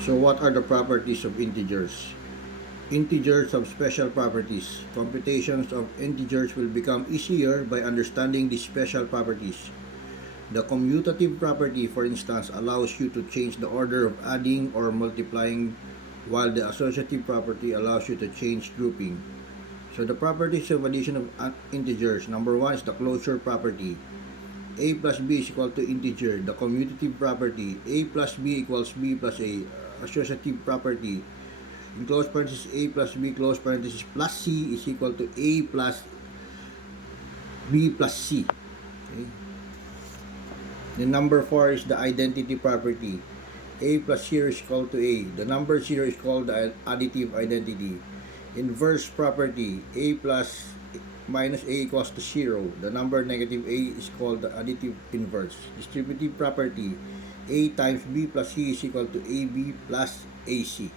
So what are the properties of integers? Integers have special properties. Computations of integers will become easier by understanding these special properties. The commutative property, for instance, allows you to change the order of adding or multiplying, while the associative property allows you to change grouping. So the properties of addition of integers, number one is the closure property. A plus B is equal to integer. The commutative property, A plus B equals B plus A. Associative property, in close parenthesis A plus B close parenthesis plus C is equal to A plus B plus C. Okay. The number 4 is the identity property. A plus 0 is equal to A. The number 0 is called the additive identity. Inverse property, A plus minus A equals to 0. The number negative A is called the additive inverse. Distributive property, A times B plus C is equal to AB plus AC.